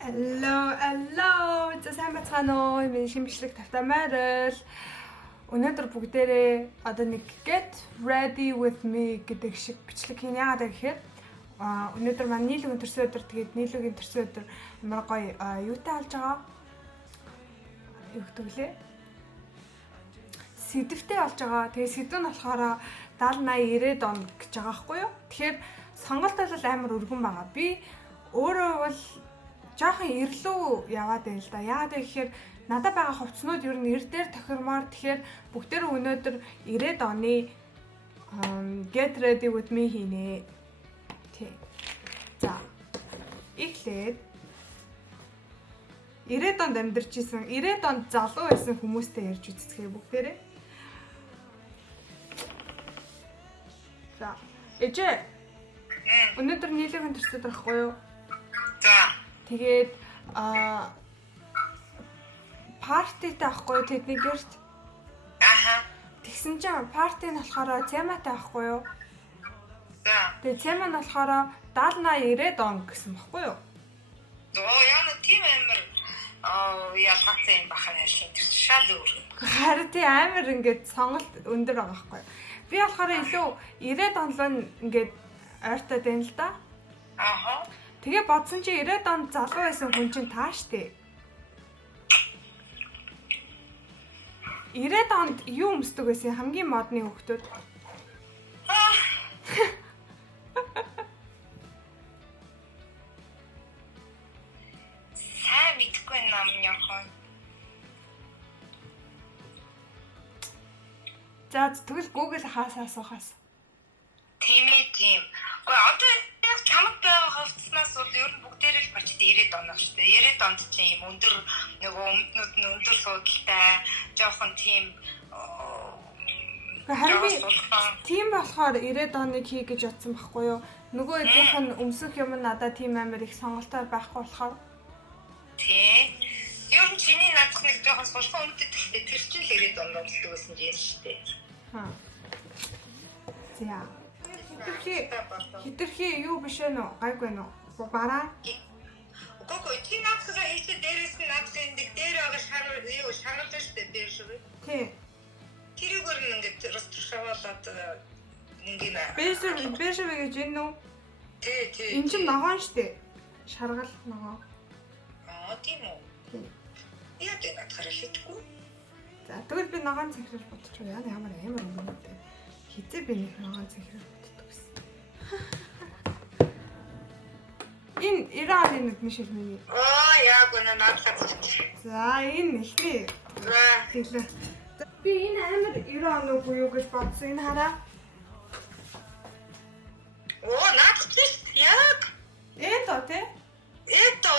Hello. За сайн бацгаана уу? Миний шинэ бичлэг тавтай майрал. Өнөөдөр бүгдээрээ одоо нэг get ready with me гэдэг шиг бичлэг хийн яагаад гэхээр өнөөдөр маань нийлүүгийн төрсөн өдөр тэгээд нийлүүгийн төрсөн өдөр амар гоё юутай алж байгаа. Юу гэдэг лээ? Сэдвтэй болж байгаа. Тэгээд сэдв нь болохоор 70 80 90 он гэж байгаа байхгүй юу? Тэгэхээр сонголт бол амар өргөн байгаа. Би өөрөө бол жоохон ирлүү яваад байл да. Яагаад гэхээр надад байгаа хувцснууд ер нь ир дээр тохирмоор тэгэхээр бүгдээр өнөөдөр 90 оны get ready with me хийнэ. Тий. За. Эхлээд 90 онд амьдарч исэн 90 онд залуу байсан хүмүүстэй ярьж үзцгээе бүгдээрээ. За. Эжээ. Өнөөдөр нийлүүгийн төрсөн байхгүй юу? За. Тэгээд партитай ахгүй тэдний гэрт. Аха. Тэгсэн чинь парти нь болохоор тематай ахгүй юу? За. Тэгээд тема нь болохоор 70 80 90 он гэсэн баггүй юу? Яна тийм амар ялгаатай юм бахана шин шал өөр. Харин тий амар ингээд сонголт өндөр байгаа байхгүй юу? Би болохоор илүү 90 онлон ингээд ойртой байна л да. Аха. Тэгээ бодсон чи 90 онд залуу байсан хүн чинь тааштай. 90 онд юу өмсдөг байсан хамгийн модны хүүхдүүд? Сайн мэдгүй нам яхан. За тэгвэл Google хаасаа асуухаас. Тийм. Гэхдээ одоо яг чамд байгаа хувцснаас бол ер нь бүгдээрээ л бачд 90 оноо шүү дээ. 90 онд чинь юм өндөр нөгөө өмднүүд нь өндөр суудалтай, жоохон тийм харин тийм болохоор 90 оныг хий гэж бодсон байхгүй юу? Нөгөө эдгийнх нь өмсөх юм надад тийм амар их сонголтоор байхгүй болохоор. Тийм. Ер нь чиний надад нэг жоохон сулхан өмдөд гэхдээ тэр чинь л 90 онд болдог байсан юм шүү дээ. За. Хитрхи юу биш вэ нөө? Гайгүй нөө? Бараа. Гого чи наадхаа ийшээ дээрээс нь наадхаа энэ дээр байгаа шаргалж штэ дээр шүү. Тий. Тэрүүгээр нь ингээд ресторшавалаад ингээд Бэшвэ гэж энэ үү? Тий. Энд чинь ногоон штэ. Шаргал ногоо. Тийм үү. Яа дээ наадхаа хэлчихгүй. За тэгвэл би ногоон цахирч бодчих яа ямар өнгөтэй. Хизээ би нэг ногоон цахирч боддог гэсэн. Энэ Ираны нүдний шилмэний. Яг үнэ наадхаа зүгт. За энэ ихтэй. За. Тэглээ. Би энэ амар 90 оны буюу гэж бодсон энэ хараа. Наадхаа яг. Ето тий? Ето.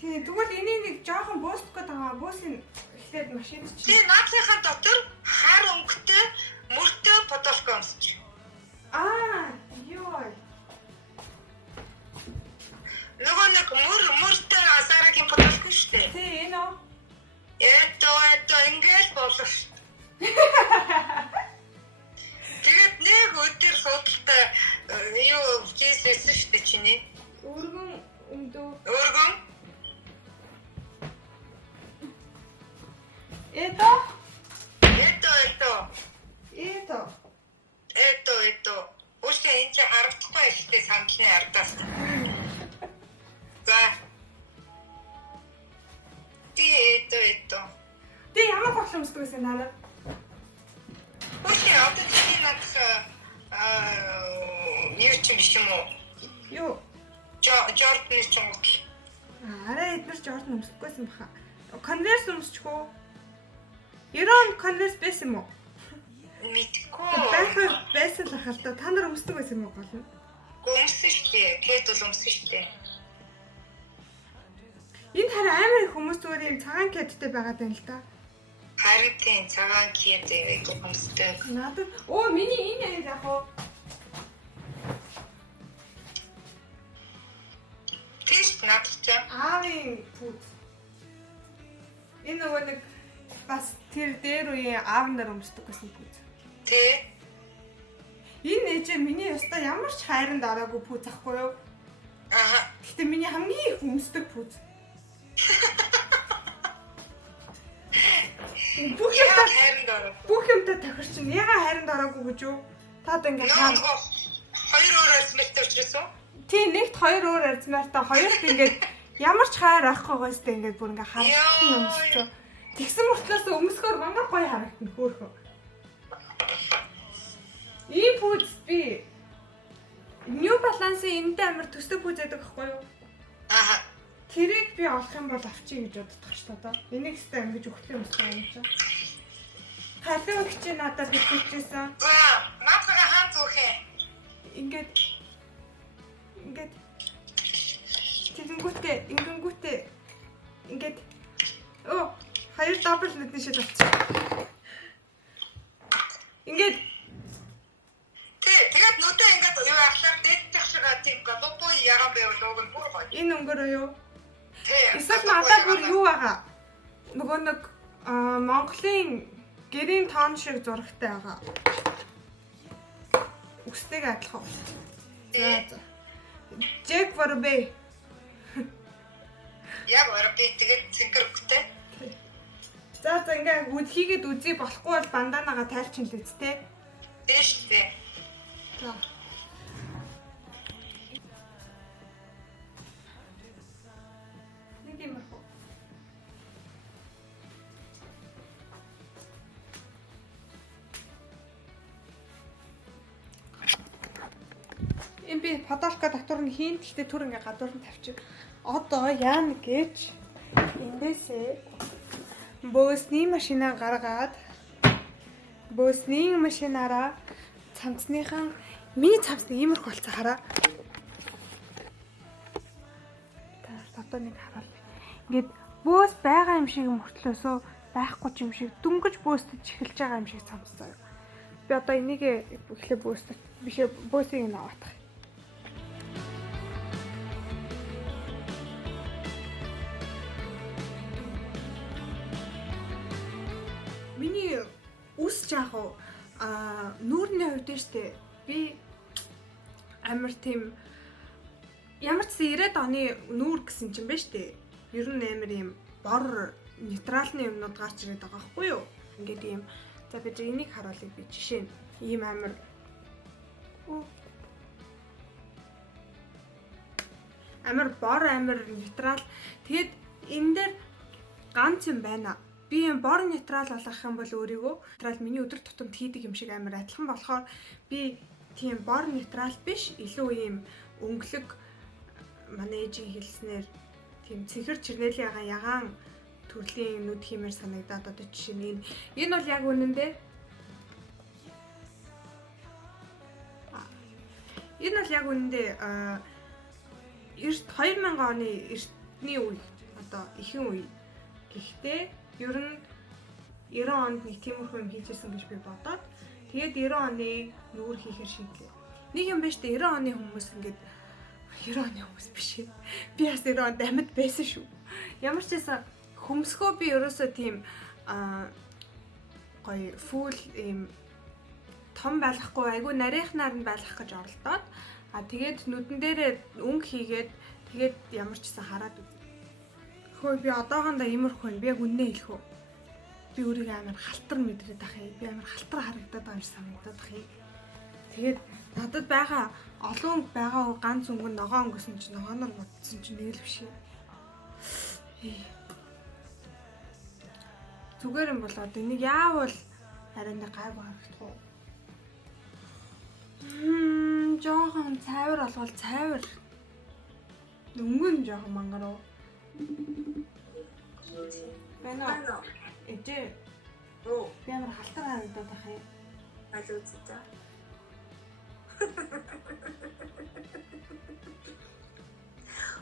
Тий тэгвэл энийг нэг жоохон бууст гээд байгаа. Буусыг эхлээд машинд чинь. Тий наадхаа дотор хар өнгөтэй мөртөө фотошоп өмсч. Ёо. Нөгөө нэг мөртөө асаарагийн фотошоп шүү дээ. Тий энэ оо. Ето ингээл болох шүү. Тэгээд нэг өдөр суудалтай юу хийсэн шүү дээ чиний. Өргөн өмдөө. Өргөн. Ето. Ушээ энэ чи харагдахгүй шүү дээ сандлын ардаас. За. Ето. Тий ямар тоглоом өмсдөг гэсэн нараа. Ушээ одоо чи надад юу ч юм уу? Юу? Jordan чонгод. Араа эдгээр Jordan өмсдөггүйсэн баха. Converse өмсчихөө. 90 Converse байсан юм уу? Мэдгүй. Байсан л ахал та нар өмсдөг байсан юм уу гол нь? Өмсөн шүү дээ. Кэд бол өмсөн шүү дээ. Энэ хараа амар их хүмүүс зүгээр юм цагаан кэдтэй байгаа даа л да. Харин тийм цагаан кэд өмсдөг. Надад миний энэ яг уу. Тэст надад Аавын пут. Энэ нөгөө нэг бас тэр дээр үеийн аав нар өмсдөг гэсэн пут. Тэ. Энэ ээжээ миний ёстой ямар ч хайранд ороогүй пүү захгүй юу? Аа. Гэтэ миний хамгийн их өмсдөг пүүз. Бүх юмтай тохирч нь яга хайранд ороогүй гэж юу? Та одоо ингээ нөгөө хоёр өөр арзмалтай учраас уу? Тий, нэгт хоёр өөр арзмаартай, хоёрт ингээд ямар ч хайр авахгүйгээс тэ ингээд бүр ингээ харагдсан өмсчөө. Тэгсэн мөртлөөс өмсгөр мангар гоё харагдана хөөхөө. Ийм пүүз би New Balance-ийн эмдэ амар төсөв пүүз байдаг байхгүй юу? Аа. Тэрийг би олох юм бол авчий гэж боддог ш та. Энийг өстой ингэж өгөх юм байна юм чи. Халуун хичээ надад хэлчихсэн. За, наадхага хаан зүрхээ. Ингээд тэгэнгүүтээ ингээд хоёр дабл нүдний шил болчих. Ингээд тэгээд нүдээ ингээд юу ахлаар дээдчих шиг тийм голубой яран байв лог нь бүр гоё. энэ өнгөрөө юу? Тийм. Эсвэл надад бүр юу байгаа? Нөгөө нэг Монголын гэрийн тоон шиг зурагтай байгаа. Үстэйг адилхан. За. Джек Воробей. Яг Воробей тэгээд цэнгэрхтэй. За ингээ хийгээд үзье болохгүй бол банданагаа тайлчин л үсттэй. Дээш тий. За. Нэг юм байна. Би подолка доктор нь хийн гэхдээ түр ингээ гадуур нь тавьчих. Одоо яана гэж эндээсээ бөөсний машина гаргаад бөөсний машинаараа цамцныхан миний цамцны иймэрхүү болцоо хараа. Та одоо нэг харуул. Ингээд бөөс байгаа юм шиг мөртлөөсөө байхгүй юм шиг дүнгэж бөөсөж эхэлж байгаа юм шиг цамцсан. Би одоо энийг эхлээ бөөсөж бишээ бөөсийг нь аваадах. Миний үс жаах уу нүүрний хувьд штэ би амар тийм ямар ч 90-ад оны нүүр гэсэн чинь байна штэ. Ер нь амар юм бор нейтралны юмнууд гарч ирээд байгаа байхгүй юу? Ингээд ийм за би энийг харуулъя би жишээ нь ийм амар бор амар нейтрал. Тэгээд энэ дээр ганц юм байна. Би юм бор нейтрал болгох юм бол өөрийгөө нейтрал миний өдөр тутамд хийдэг юм шиг амар адилхан болохоор би тийм бор нейтрал биш илүү юм өнгөлөг манежийн хэлснээр тийм цэхэр чирнэлийн ягаан төрлийн нүд хиймээр санагдаад одоо жишээ нь энэ бол яг үнэндээ энэ бол яг үнэндээ 2000 оны эртний үе одоо ихэнх үе гэхдээ ер нь 90 онд нэг тиймэрхүү юм хийжсэн гэж би бодоод тэгээд 90 оны нүүр хийхээр шийдлээ. Нэг юм байна шүү дээ 90 оны хүмүүс ингээд 90 оны хүмүүс биш ээ. Би бас 90 онд амьд байсан шүү. Ямар ч байсан хөмсгөө би ерөөсөө тийм гоё фул юм том байлгахгүй айгу нарийнхнаар нь байлгах гэж оролдоод тэгээд нүдэн дээрээ өнгө хийгээд тэгээд ямар ч гэсэн хараад үз. Хөөе би одоохондоо иймэрхүү юм. Би яг үннээ хэлэх үү. Би өөрийгөө амар халтар мэдрээд ах юм. Би амар халтар харагдаад байгаа юм шиг санагдаад ах юм. Тэгээд надад байгаа олон байгаа ганц өнгө ногоо өнгөсөн чинь ногооноор бодсон чинь нэг л биш юм. Зүгээр юм бол одоо энийг яавал харин гайгүй харагдах уу? Жохон цайвар олвол цайвар. Өнгөн жохон мангар уу? Байна. Эжээ. Би амар халтар харагдаад байх юм. Аль үзээ та.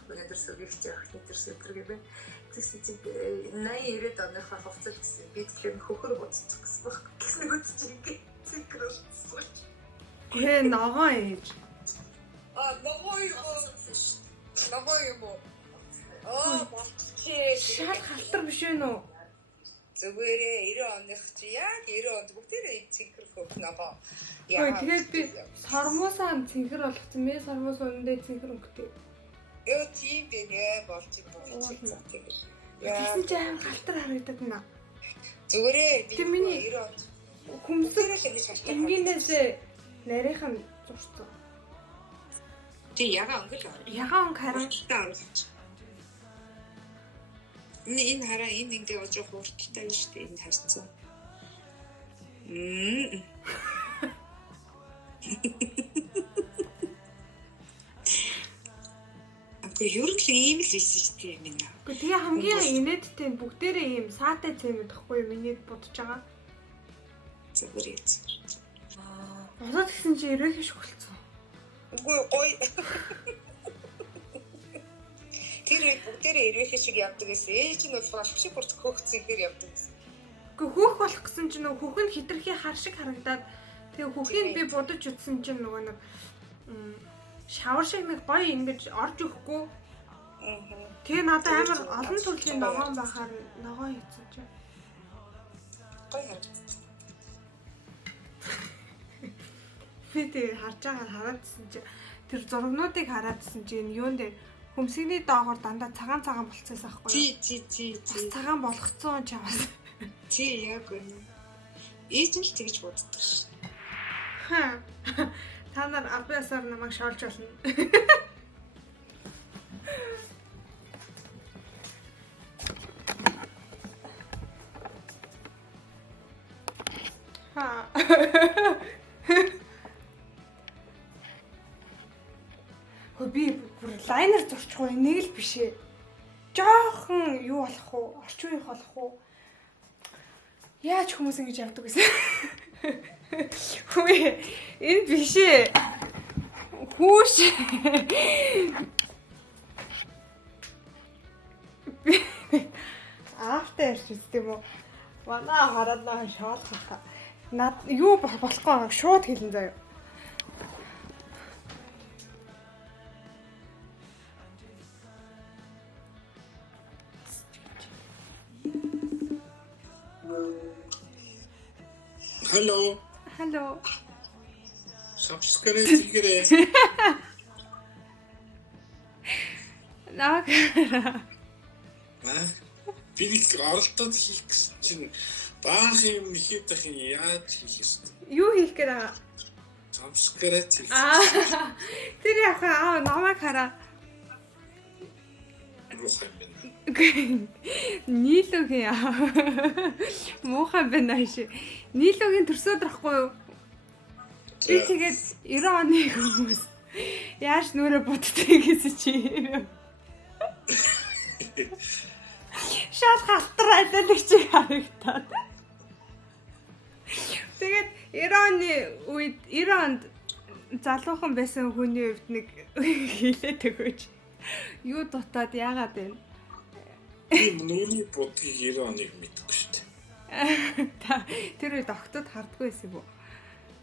Өнөөдөр сувигч өнөөдөр сэтэр гэвэ. Тэгсэн чинь 80-90 оныхоо хувцас гэсэн. Би тэгэхээр хөхөр бодчих гэсэн баг. Гэсэн үг чинь ингээ цэнгэрсэн. Ногоо ээж. Ногоо юм уу? Шал халтар биш үү нөө? Зүгээрээ 90 оных чи яг 90 онд бүгдээрээ цэнгэр хөх ногоо. Тэгээд би сормуусаа цэнгэр болгоцсон. Მე сормуус өндөө цэнгэр өнгөтэй. Ёо тийм дээ болж юм болчих. Тэгээд Тэгсэн чи аим галтар харагдаад байна. зүгээрээ Тэг миний 90 он. хүмсэр Тэрэл ингэж шалтгаан. энгийнээс нарийнхан зурцсан. Тэг яга өнгөл. Ягаан харин энэ хараа энэ ингээ ожоо хуурттай биш үү энэ харцсан. Ако ер нь л ийм л байсан шүү дээ минь. Гэхдээ тэгээ хамгийн инээдтэй нь бүгдээрээ ийм саатай цемент гэхгүй юу миний бодож байгаа. Зүгээр. Болоод гисэн чи ирэх шиг болцсон. Үгүй гоё. Тэр бүгдээрээ ирэх шиг явдаг гэсэн. Ээж нь бол болох шиг бүрц хөөгцөн хэр явдаг гэсэн. Гэхдээ хөөх болох гэсэн чинь нөгөө хөөх нь хитрхи хар шиг харагдаад тэгээ хөөхийн би бодож утсан чинь нөгөө нэг шавар шиг нэг гоё ингэж орж өгөхгүй. Тэгээ надад амар олон төрлийн ногоон бахаар ногоон хийсэн чинь. Гоё харагдсан. Би тэгээ харж байгаа хараадсэн чинь тэр зургнуудыг хараадсэн чинь юун дээр хөмсгний доогоор дандаа цагаан болцсон байхгүй юу? Тий. Цагаан болгоцсон чамаас. Тий яг үнэ. Ээж нь л тэгж боддог ш. Та нар абьяасаар намайг шоолж болно. Би бүр лайнер зурчих уу нэг л биш ээ. Жохон юу болох уу? Орчин үеих болох уу? Яаж хүмүүс ингэж явдаг гэсэн. Хөөе энэ биш ээ. Хүүш. After system үү? Манай хараад наа шоолох. Над юу болохгүй шууд хэлэн заяа. Hello. Subscribe хийгээрэй. Наа. Би нэг оролдоод хийх гэсэн чинь баах юм ихэд ах юм яаж хийх ёстой? Юу хийх гээд байгаа? Subscribe хийх. Тэр яхаа намайг хараа. Нийлүүгийн муухай байна ши. Нийлүүгийн төрсөд рахгүй юу? Би тэгээд 90 оны хүмүүс яаж нүрэ буддаг гэсэн чи юм. Шал халтар айлдаг чи харагдаад. Тэгээд 90 оны үед 90 онд залуухан байсан хүний хувьд нэг хилээд өгөөч. Юу дутаад яагаад вэ? Би нүуний будгийг 90 оныг мэдгүй шүү дээ. Тэр үед октод хардггүй байсан бо.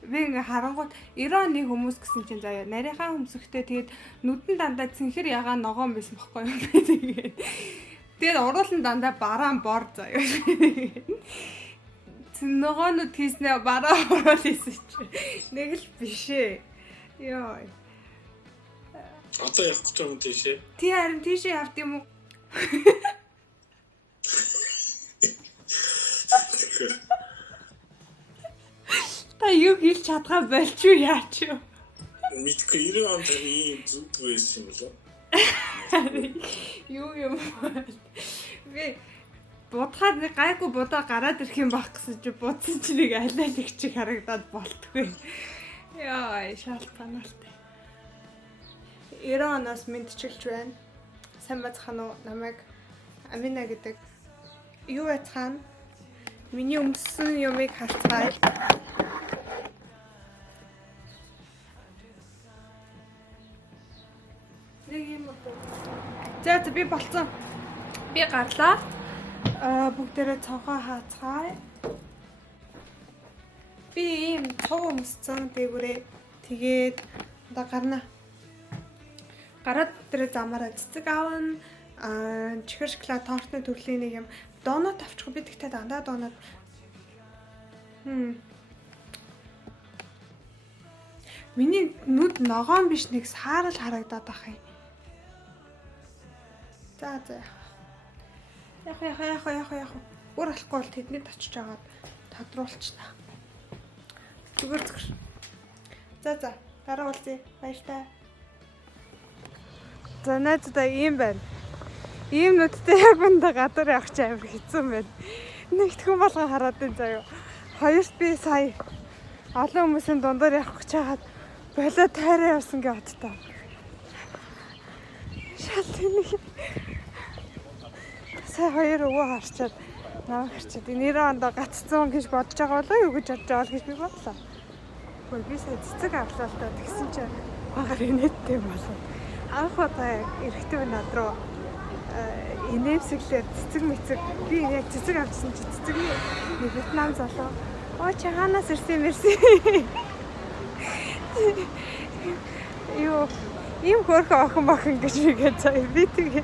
Би ингээ харангуут 90 оны хүмүүс гэсэн чинь заяа нарийнхаа хөмсгтэй тэгээд нүдэн дандаа цэнхэр ягаан ногоон байсан бохгүй юу. Тэгээд уруулан дандаа бараан бор заяа. Ногоонууд хийснээ бараа уруул хийсэн чи. Нэг л биш ээ. Йоо. Одоо явах гэж байгаа юм тийшээ. Тий харин тийшээ явд юм уу? Та юу хэлж чадгаа болж юу яач юу? Мэдгүй 90 онд ийм зүг байсан юм лөө. Юу юм. Би будахад нэг гайгүй будаа гараад ирэх юм байх гэсэн чи будсан чи нэг алиалэг чиг харагдаад болтгүй. Яа, шалтгаанaalтай. 90 оноос мэдчилж байна. Сайн бацхан уу намайг Амина гэдэг. Юу бацхан? Миний өмссөн юмыг харцгаая. Нэг юм уу? За би болцсон. Би гарлаа. Бүгдээрээ цонхоо хаацгаая. Би ийм цог өмссөн дээгүүрээ тэгээд одоо гарна. Гараад дээр замаараа цэцэг аавна. Чихэр шоколад тортны төрлийн нэг юм донот авчих би тэгтээ дандаа донот. Миний нүд ногоон биш нэг саарал харагдаад ах юм. За. Яг. Бүр болохгүй бол тэднийд очиж агаад тодруулчихна. Зүгээр. За. Дараа уулзъя. Баяртай. За найзуудаа ийм байна. Ийм нүдтэй яг үндэ гадар явах ч амар хэцүү байна. Нэгт хүн болгон хараад байна заяа. Хоёрт би сая олон хүмүүсийн дундаар явах гэж хаад болоо тайраа явсан гэж бодтоо. Шал тэнийг сая хоёр өвөө харчаад намайг харчаад нэрээ ондоо гаццсан гэж бодож байгаа болоо юу гэж бодож байгаа гэж би бодлоо. Хөөе би сая цэцэг авлаа л та тэгсэн чинь багаар инээдтэй болов. Анх удаа эрэхтэй над руу инээмсэглээд цэцэг мэцэг би яг цэцэг авчихсан чи цэцэгний нэг Вьетнам залуу оо чи хаанаас ирсэн мэрси юу ийм хөрхөн охин гэж бигээд цаа би тэгээ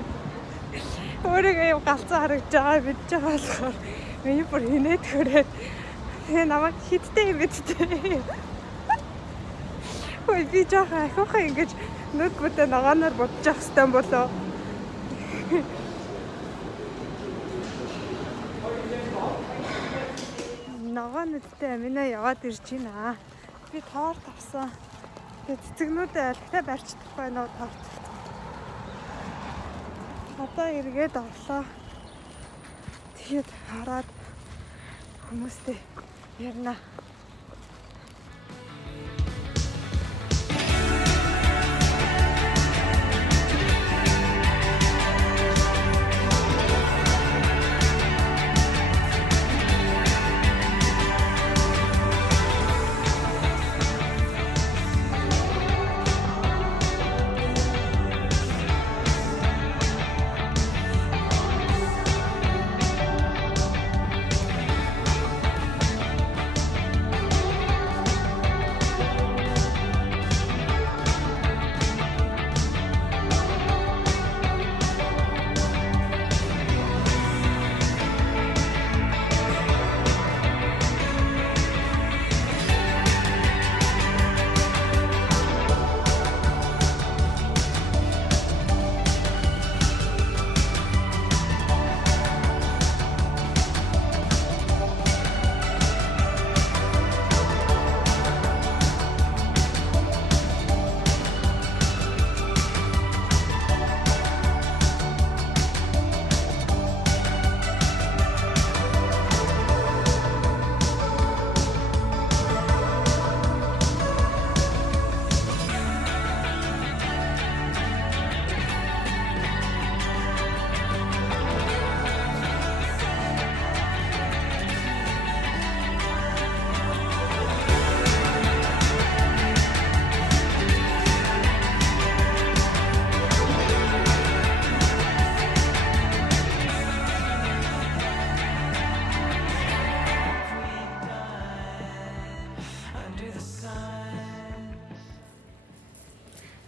өөрийгөө юм галзуу харагдж байгаа бидж байгаа болохоор миний бүр инээд хүрээд тэгээ намайг хиттэй юм бидтэй ой би жаахан ахихаа ингэж нүд бүдэ ногооноор бодож явах хэрэгтэй болоо. Ногоон нүдтэй минь яваад ирж байна. Би торт авсан. Тэгээ цэцэгнүүдээ алхтаа барьчихдаг нөө торт. Одоо эргээд орлоо. Тэгээд хараад хүмүүстэй ярина.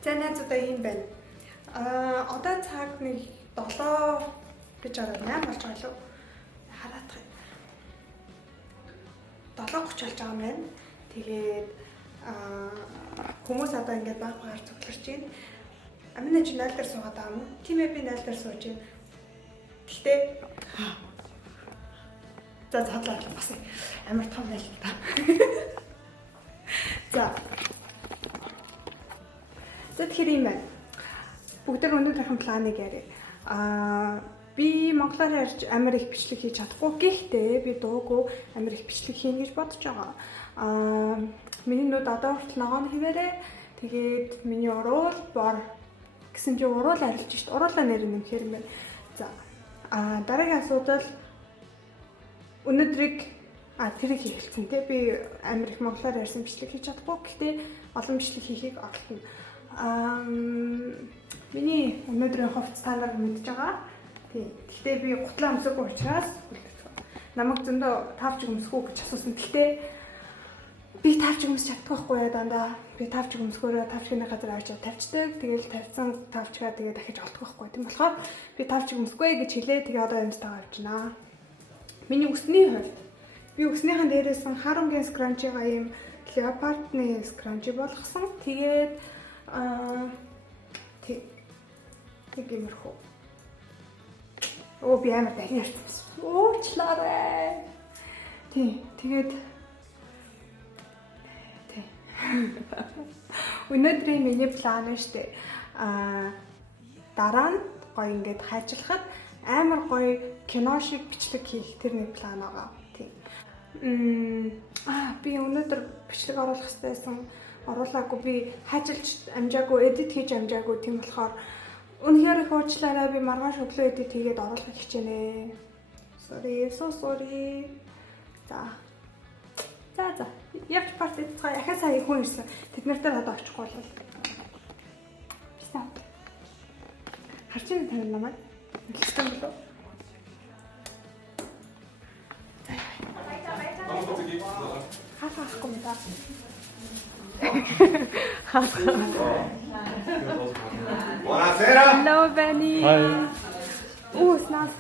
За найзуудаа ийм байна. Одоо цаг нэг 7 гэж ороо 8 болж байгаа лөө. Хараад байгаа. 7:30 болж байгаа юм байна. Тэгээд хүмүүс одоо ингээд баг-багаар цугларч байна. Амина чи 0 дээр суугаад байгаа юм. Тийм ээ би 0 дээр сууж байна. Гэхдээ за цаадлаа бас амар том байл та. За тэгэхээр юм байна. Бүгд өнөөдрийнхэн планыг яриа. Би монголоор ярьж амар их бичлэг хийж чадахгүй. Гэхдээ би дуугүй амар их бичлэг хийн гэж бодож байгаа. Миний нүд одоо хүртэл ногоон хിവэрэ. Тэгээд миний уруул бор гэсэн чи уруул арилж шít. Уруулаа нэр нэмэхээр юм байна. За дараагийн асуудал өнөөдрийг тэрийг хэлсэн тий би амар их монголоор ярьсан бичлэг хийж чадахгүй. Гэхдээ олон бичлэг хийхийг оролдоно. Миний өнөөдрийн хувьд стандарт мэдж байгаа. Тийм. Гэхдээ би гутлаа өмсөхгүй учраас намайг зөндөө тавч өмсөхгүй гэж асуусан. Гэхдээ би тавч өмсч чаддаг байхгүй яа дандаа. Би тавч өмсгөөрөө тавчгийн газар авчиж тавьчдаг. Тэгэл тавьсан тавчгаа тэгээ дахиж олдох байхгүй. Тийм болохоор би тавч өмсөхгүй гэж хэлээ. Тэгээ одоо юмстайгаа авчнаа. Миний өсний хувьд би өснийхэн дээрээс нь харамгийн скранчигаа юм леопардны скранчи болгосон. Тэгээд тэг юмрхүү. Оо би амар дахин ярьсан. Уучлаарай. Тэгээд өнөөдрийн миний план нь штэ. Дараа нь гоё ингээд хайчлахад амар гоё кино шиг бичлэг хийх тэр нэг план байгаа. Тийм. Би өнөөдөр бичлэг оруулах хэрэгтэй байсан. Оруулаагүй, би хайчилж амжаагүй, эдит хийж амжаагүй. Тийм болохоор үнэхээр их уучлаарай. Би маргааш өглөө эдит хийгээд оруулах хичээнэ. Sorry. За. Явж парти цаа яхаа сая хүн ирсэн. Тэд нартай одоо очихгүй бол. Бисаа. Харж байна тань намайг. Хэлсэн болов. Хаасахгүй юм да. Buonasera. Hello Benny. Hi. It's nice.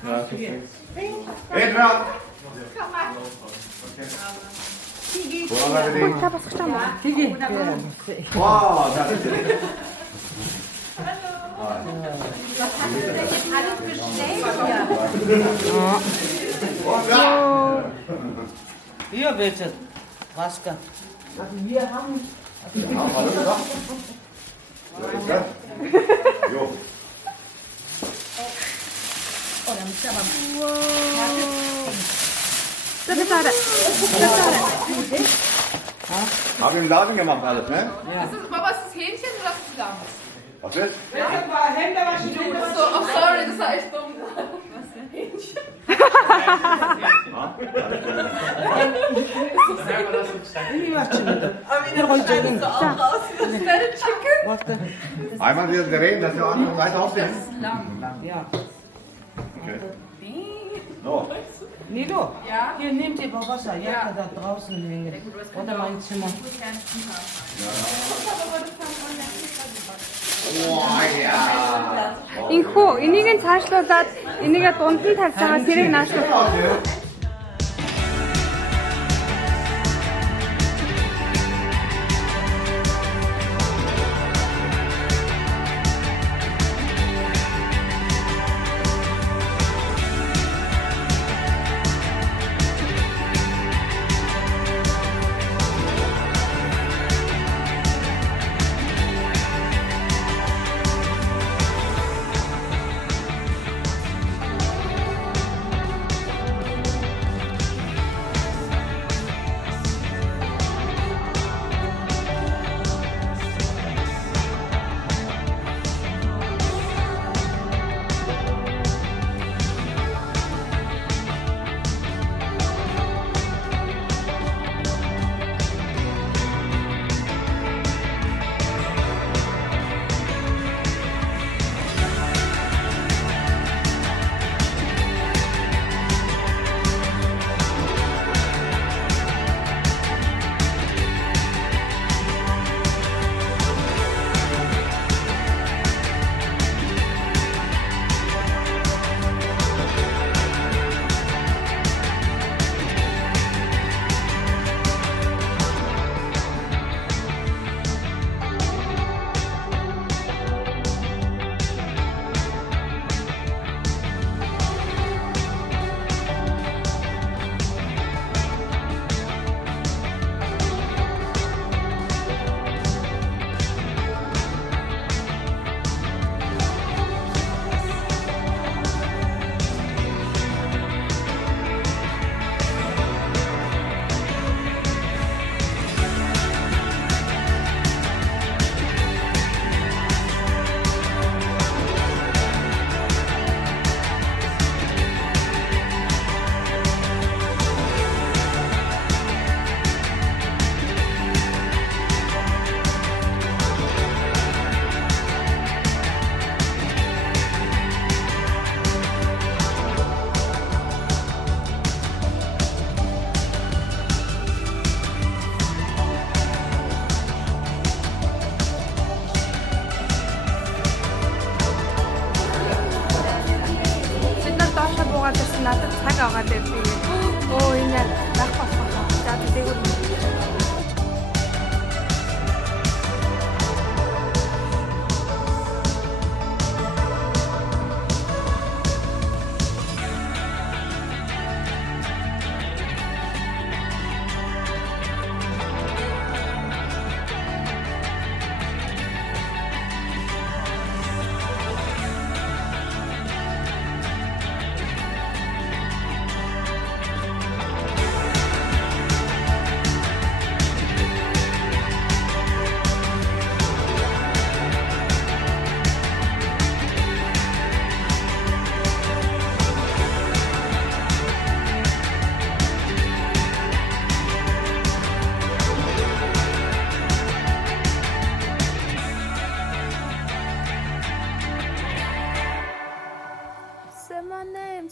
Entra. Та басах юм байна. Wow, Hier bitte, Raska. Wir haben. Jo. Haben wir im Laden gemacht alles, ne? Ja. Papa, ist das Hähnchen oder ist das Lamm? Was ist? So, oh sorry, das war echt dumm. Einmal wieder drehen, dass der andere Seite aussehen. Ja. Okay. So. Nido? Ja? Hier nehmt ihr Wasser, ja, da draußen hängen. Oder mein Zimmer. Инхүү, энийг нь цаашлуулад энийгээ дунд нь тавьж байгаа тэрийг наашлуулах. надад цаг аваад байв. Оо энэ яг байх болох. За тэгвэл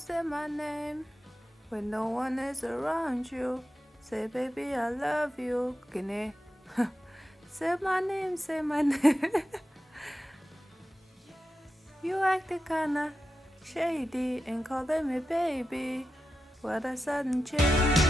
say my name. When no one is around you, say baby I love you. Gini. Say my name, say my name. You acted kinda shady and calling me baby. What a sudden change.